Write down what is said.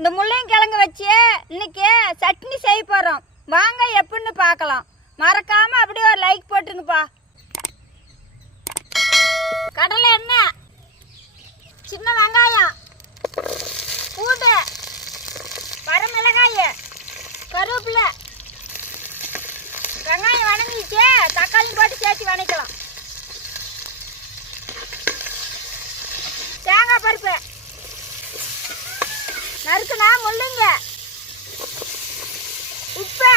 இந்த முள்ளங்கிழங்கு வச்சு இன்னைக்கு சட்னி செய்ய போகிறோம். வாங்க எப்படின்னு பார்க்கலாம். மறக்காம அப்படியே ஒரு லைக் போட்டுருங்கப்பா. கடலை எண்ணெய், சின்ன வெங்காயம், பூண்டு, வரமிளகாய், கருவேப்பிலை, வெங்காயம் வணங்கிச்சு தக்காளி போட்டு சேர்த்து வணக்கலாம். தேங்காய் பருப்பு, நறுக்குனா முள்ளங்க, உப்பு,